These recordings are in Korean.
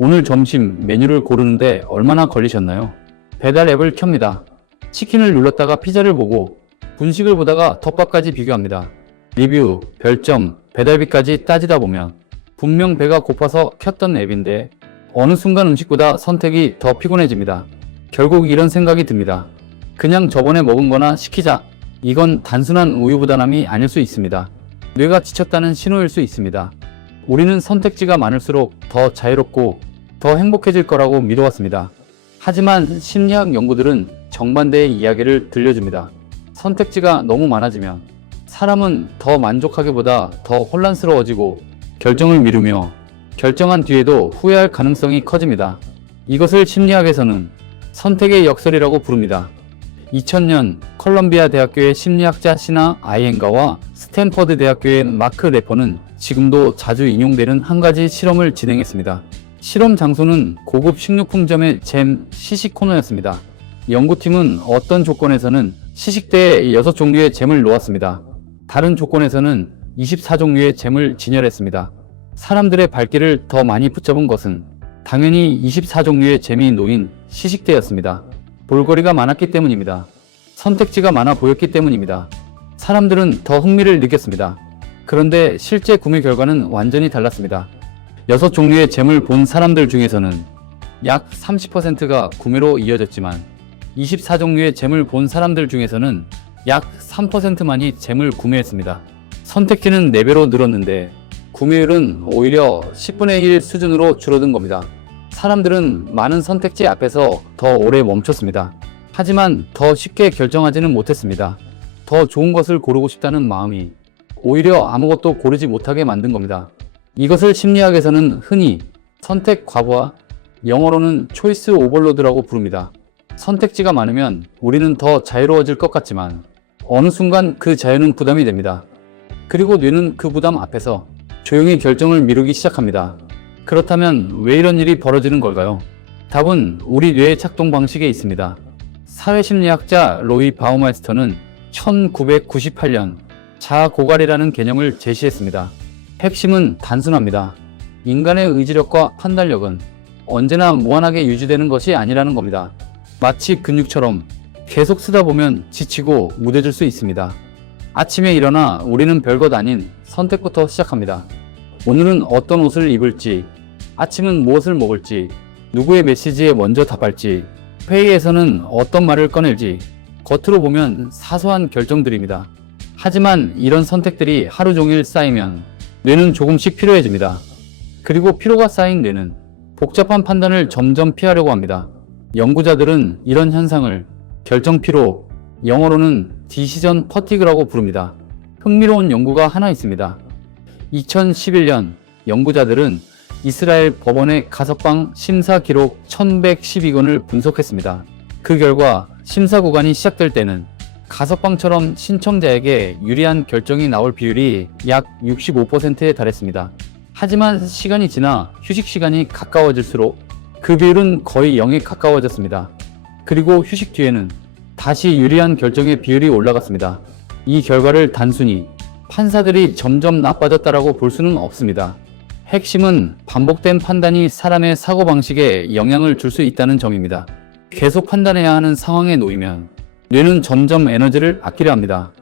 오늘 점심 메뉴를 고르는데 얼마나 걸리셨나요? 배달 앱을 켭니다. 치킨을 눌렀다가 피자를 보고 분식을 보다가 덮밥까지 비교합니다. 리뷰, 별점, 배달비까지 따지다 보면 분명 배가 고파서 켰던 앱인데 어느 순간 음식보다 선택이 더 피곤해집니다. 결국 이런 생각이 듭니다. 그냥 저번에 먹은 거나 시키자. 이건 단순한 우유부단함이 아닐 수 있습니다. 뇌가 지쳤다는 신호일 수 있습니다. 우리는 선택지가 많을수록 더 자유롭고 더 행복해질 거라고 믿어왔습니다. 하지만 심리학 연구들은 정반대의 이야기를 들려줍니다. 선택지가 너무 많아지면 사람은 더 만족하기보다 더 혼란스러워지고 결정을 미루며 결정한 뒤에도 후회할 가능성이 커집니다. 이것을 심리학에서는 선택의 역설이라고 부릅니다. 2000년 컬럼비아 대학교의 심리학자 시나 아이엔가와 스탠퍼드 대학교의 마크 레퍼는 지금도 자주 인용되는 한 가지 실험을 진행했습니다. 실험 장소는 고급 식료품점의 잼 시식 코너였습니다. 연구팀은 어떤 조건에서는 시식대에 6종류의 잼을 놓았습니다. 다른 조건에서는 24종류의 잼을 진열했습니다. 사람들의 발길을 더 많이 붙잡은 것은 당연히 24종류의 잼이 놓인 시식대였습니다. 볼거리가 많았기 때문입니다. 선택지가 많아 보였기 때문입니다. 사람들은 더 흥미를 느꼈습니다. 그런데 실제 구매 결과는 완전히 달랐습니다. 6종류의 잼을 본 사람들 중에서는 약 30%가 구매로 이어졌지만 24종류의 잼을 본 사람들 중에서는 약 3%만이 잼을 구매했습니다. 선택지는 4배로 늘었는데 구매율은 오히려 10분의 1 수준으로 줄어든 겁니다. 사람들은 많은 선택지 앞에서 더 오래 멈췄습니다. 하지만 더 쉽게 결정하지는 못했습니다. 더 좋은 것을 고르고 싶다는 마음이 오히려 아무것도 고르지 못하게 만든 겁니다. 이것을 심리학에서는 흔히 선택 과부하, 영어로는 초이스 오버로드라고 부릅니다. 선택지가 많으면 우리는 더 자유로워질 것 같지만 어느 순간 그 자유는 부담이 됩니다. 그리고 뇌는 그 부담 앞에서 조용히 결정을 미루기 시작합니다. 그렇다면 왜 이런 일이 벌어지는 걸까요? 답은 우리 뇌의 작동 방식에 있습니다. 사회심리학자 로이 바우마이스터는 1998년 자아 고갈이라는 개념을 제시했습니다. 핵심은 단순합니다. 인간의 의지력과 판단력은 언제나 무한하게 유지되는 것이 아니라는 겁니다. 마치 근육처럼 계속 쓰다 보면 지치고 무뎌질 수 있습니다. 아침에 일어나 우리는 별것 아닌 선택부터 시작합니다. 오늘은 어떤 옷을 입을지, 아침은 무엇을 먹을지, 누구의 메시지에 먼저 답할지, 회의에서는 어떤 말을 꺼낼지, 겉으로 보면 사소한 결정들입니다. 하지만 이런 선택들이 하루 종일 쌓이면 뇌는 조금씩 피로해집니다. 그리고 피로가 쌓인 뇌는 복잡한 판단을 점점 피하려고 합니다. 연구자들은 이런 현상을 결정 피로, 영어로는 디시전 퍼티그라고 부릅니다. 흥미로운 연구가 하나 있습니다. 2011년 연구자들은 이스라엘 법원의 가석방 심사 기록 1112건을 분석했습니다. 그 결과 심사 구간이 시작될 때는 가석방처럼 신청자에게 유리한 결정이 나올 비율이 약 65%에 달했습니다. 하지만 시간이 지나 휴식 시간이 가까워질수록 그 비율은 거의 0에 가까워졌습니다. 그리고 휴식 뒤에는 다시 유리한 결정의 비율이 올라갔습니다. 이 결과를 단순히 판사들이 점점 나빠졌다라고 볼 수는 없습니다. 핵심은 반복된 판단이 사람의 사고방식에 영향을 줄 수 있다는 점입니다. 계속 판단해야 하는 상황에 놓이면 뇌는 점점 에너지를 아끼려 합니다.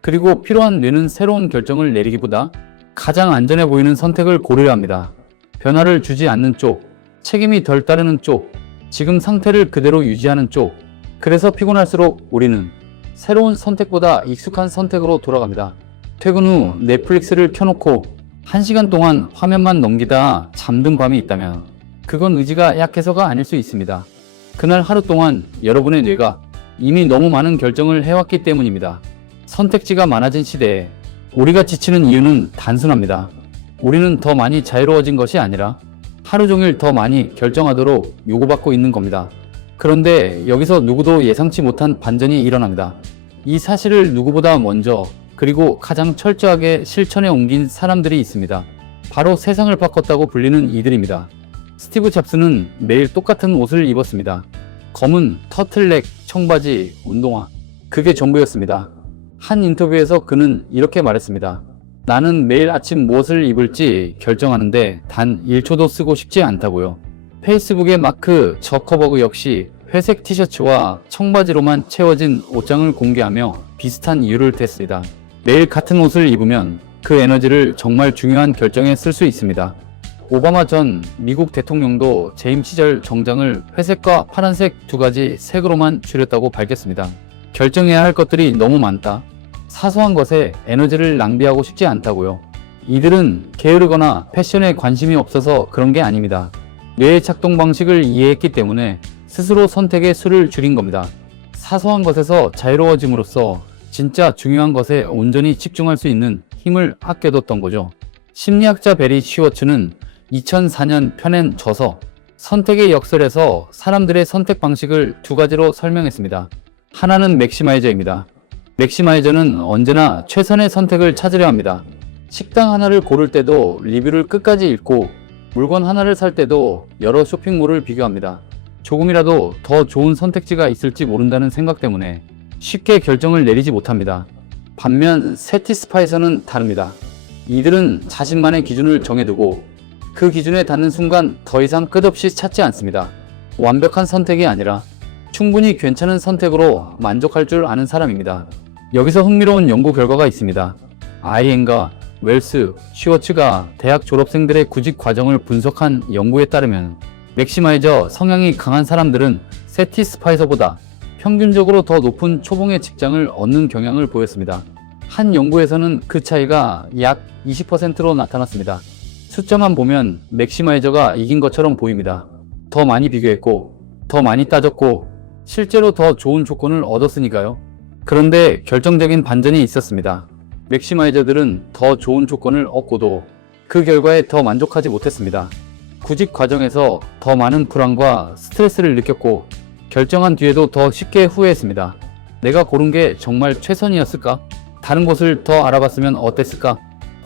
그리고 필요한 뇌는 새로운 결정을 내리기보다 가장 안전해 보이는 선택을 고르려 합니다. 변화를 주지 않는 쪽, 책임이 덜 따르는 쪽, 지금 상태를 그대로 유지하는 쪽. 그래서 피곤할수록 우리는 새로운 선택보다 익숙한 선택으로 돌아갑니다. 퇴근 후 넷플릭스를 켜놓고 1시간 동안 화면만 넘기다 잠든 밤이 있다면 그건 의지가 약해서가 아닐 수 있습니다. 그날 하루 동안 여러분의 뇌가 이미 너무 많은 결정을 해왔기 때문입니다. 선택지가 많아진 시대에 우리가 지치는 이유는 단순합니다. 우리는 더 많이 자유로워진 것이 아니라 하루 종일 더 많이 결정하도록 요구받고 있는 겁니다. 그런데 여기서 누구도 예상치 못한 반전이 일어납니다. 이 사실을 누구보다 먼저 그리고 가장 철저하게 실천에 옮긴 사람들이 있습니다. 바로 세상을 바꿨다고 불리는 이들입니다. 스티브 잡스는 매일 똑같은 옷을 입었습니다. 검은 터틀넥, 청바지, 운동화. 그게 전부였습니다. 한 인터뷰에서 그는 이렇게 말했습니다. 나는 매일 아침 무엇을 입을지 결정하는데 단 1초도 쓰고 싶지 않다고요. 페이스북의 마크 저커버그 역시 회색 티셔츠와 청바지로만 채워진 옷장을 공개하며 비슷한 이유를 댔습니다. 매일 같은 옷을 입으면 그 에너지를 정말 중요한 결정에 쓸 수 있습니다. 오바마 전 미국 대통령도 재임 시절 정장을 회색과 파란색 두 가지 색으로만 줄였다고 밝혔습니다. 결정해야 할 것들이 너무 많다. 사소한 것에 에너지를 낭비하고 싶지 않다고요. 이들은 게으르거나 패션에 관심이 없어서 그런 게 아닙니다. 뇌의 작동 방식을 이해했기 때문에 스스로 선택의 수를 줄인 겁니다. 사소한 것에서 자유로워짐으로써 진짜 중요한 것에 온전히 집중할 수 있는 힘을 아껴뒀던 거죠. 심리학자 베리 슈워츠는 2004년 펴낸 저서 선택의 역설에서 사람들의 선택 방식을 두 가지로 설명했습니다. 하나는 맥시마이저입니다. 맥시마이저는 언제나 최선의 선택을 찾으려 합니다. 식당 하나를 고를 때도 리뷰를 끝까지 읽고 물건 하나를 살 때도 여러 쇼핑몰을 비교합니다. 조금이라도 더 좋은 선택지가 있을지 모른다는 생각 때문에 쉽게 결정을 내리지 못합니다. 반면 세티스파이서는 다릅니다. 이들은 자신만의 기준을 정해두고 그 기준에 닿는 순간 더 이상 끝없이 찾지 않습니다. 완벽한 선택이 아니라 충분히 괜찮은 선택으로 만족할 줄 아는 사람입니다. 여기서 흥미로운 연구 결과가 있습니다. 아이엔과 웰스, 슈워츠가 대학 졸업생들의 구직 과정을 분석한 연구에 따르면 맥시마이저 성향이 강한 사람들은 세티스파이서보다 평균적으로 더 높은 초봉의 직장을 얻는 경향을 보였습니다. 한 연구에서는 그 차이가 약 20%로 나타났습니다. 숫자만 보면 맥시마이저가 이긴 것처럼 보입니다. 더 많이 비교했고, 더 많이 따졌고, 실제로 더 좋은 조건을 얻었으니까요. 그런데 결정적인 반전이 있었습니다. 맥시마이저들은 더 좋은 조건을 얻고도 그 결과에 더 만족하지 못했습니다. 구직 과정에서 더 많은 불안과 스트레스를 느꼈고 결정한 뒤에도 더 쉽게 후회했습니다. 내가 고른 게 정말 최선이었을까? 다른 곳을 더 알아봤으면 어땠을까?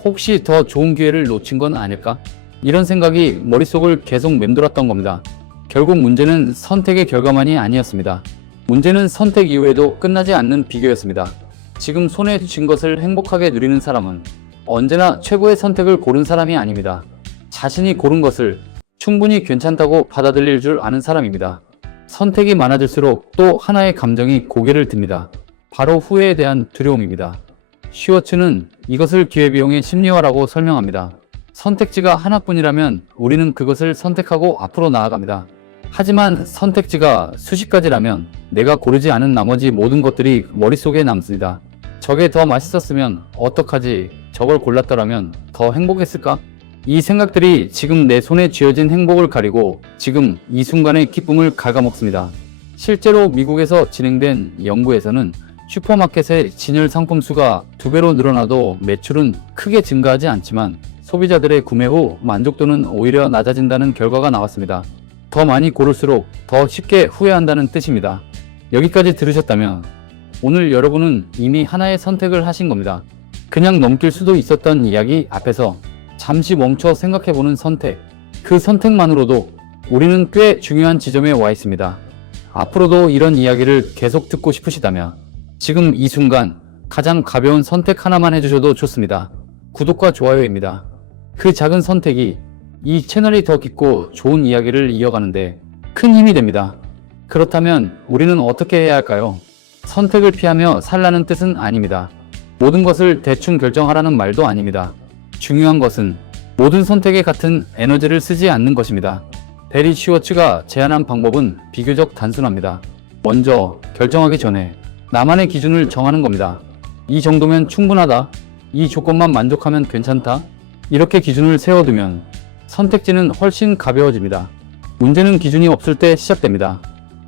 혹시 더 좋은 기회를 놓친 건 아닐까? 이런 생각이 머릿속을 계속 맴돌았던 겁니다. 결국 문제는 선택의 결과만이 아니었습니다. 문제는 선택 이후에도 끝나지 않는 비교였습니다. 지금 손에 쥔 것을 행복하게 누리는 사람은 언제나 최고의 선택을 고른 사람이 아닙니다. 자신이 고른 것을 충분히 괜찮다고 받아들일 줄 아는 사람입니다. 선택이 많아질수록 또 하나의 감정이 고개를 듭니다. 바로 후회에 대한 두려움입니다. 슈워츠는 이것을 기회비용의 심리화라고 설명합니다. 선택지가 하나뿐이라면 우리는 그것을 선택하고 앞으로 나아갑니다. 하지만 선택지가 수십 가지라면 내가 고르지 않은 나머지 모든 것들이 머릿속에 남습니다. 저게 더 맛있었으면 어떡하지? 저걸 골랐더라면 더 행복했을까? 이 생각들이 지금 내 손에 쥐어진 행복을 가리고 지금 이 순간의 기쁨을 갉아먹습니다. 실제로 미국에서 진행된 연구에서는 슈퍼마켓의 진열 상품 수가 2배로 늘어나도 매출은 크게 증가하지 않지만 소비자들의 구매 후 만족도는 오히려 낮아진다는 결과가 나왔습니다. 더 많이 고를수록 더 쉽게 후회한다는 뜻입니다. 여기까지 들으셨다면 오늘 여러분은 이미 하나의 선택을 하신 겁니다. 그냥 넘길 수도 있었던 이야기 앞에서 잠시 멈춰 생각해보는 선택. 그 선택만으로도 우리는 꽤 중요한 지점에 와 있습니다. 앞으로도 이런 이야기를 계속 듣고 싶으시다면 지금 이 순간 가장 가벼운 선택 하나만 해주셔도 좋습니다. 구독과 좋아요입니다. 그 작은 선택이 이 채널이 더 깊고 좋은 이야기를 이어가는데 큰 힘이 됩니다. 그렇다면 우리는 어떻게 해야 할까요? 선택을 피하며 살라는 뜻은 아닙니다. 모든 것을 대충 결정하라는 말도 아닙니다. 중요한 것은 모든 선택에 같은 에너지를 쓰지 않는 것입니다. 베리 슈워츠가 제안한 방법은 비교적 단순합니다. 먼저 결정하기 전에 나만의 기준을 정하는 겁니다. 이 정도면 충분하다. 이 조건만 만족하면 괜찮다. 이렇게 기준을 세워두면 선택지는 훨씬 가벼워집니다. 문제는 기준이 없을 때 시작됩니다.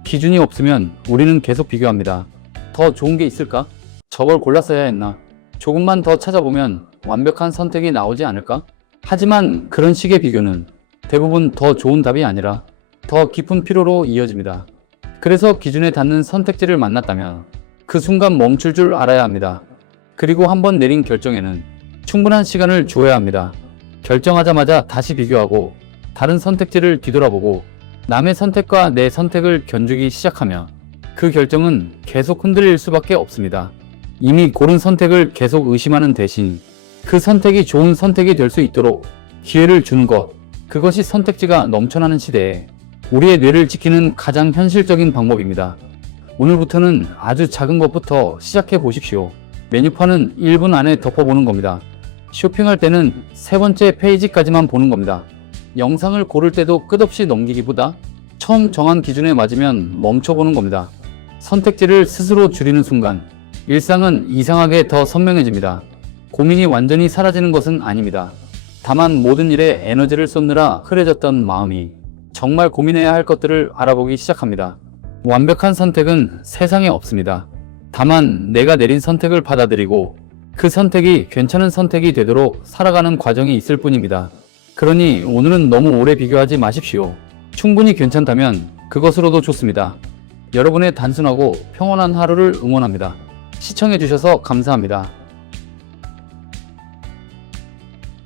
기준이 없으면 우리는 계속 비교합니다. 더 좋은 게 있을까? 저걸 골랐어야 했나? 조금만 더 찾아보면 완벽한 선택이 나오지 않을까? 하지만 그런 식의 비교는 대부분 더 좋은 답이 아니라 더 깊은 피로로 이어집니다. 그래서 기준에 닿는 선택지를 만났다면 그 순간 멈출 줄 알아야 합니다. 그리고 한번 내린 결정에는 충분한 시간을 주어야 합니다. 결정하자마자 다시 비교하고 다른 선택지를 뒤돌아보고 남의 선택과 내 선택을 견주기 시작하면 그 결정은 계속 흔들릴 수밖에 없습니다. 이미 고른 선택을 계속 의심하는 대신 그 선택이 좋은 선택이 될 수 있도록 기회를 주는 것, 그것이 선택지가 넘쳐나는 시대에 우리의 뇌를 지키는 가장 현실적인 방법입니다. 오늘부터는 아주 작은 것부터 시작해 보십시오. 메뉴판은 1분 안에 덮어보는 겁니다. 쇼핑할 때는 세 번째 페이지까지만 보는 겁니다. 영상을 고를 때도 끝없이 넘기기보다 처음 정한 기준에 맞으면 멈춰보는 겁니다. 선택지를 스스로 줄이는 순간 일상은 이상하게 더 선명해집니다. 고민이 완전히 사라지는 것은 아닙니다. 다만 모든 일에 에너지를 쏟느라 흐려졌던 마음이 정말 고민해야 할 것들을 알아보기 시작합니다. 완벽한 선택은 세상에 없습니다. 다만 내가 내린 선택을 받아들이고 그 선택이 괜찮은 선택이 되도록 살아가는 과정이 있을 뿐입니다. 그러니 오늘은 너무 오래 비교하지 마십시오. 충분히 괜찮다면 그것으로도 좋습니다. 여러분의 단순하고 평온한 하루를 응원합니다. 시청해주셔서 감사합니다.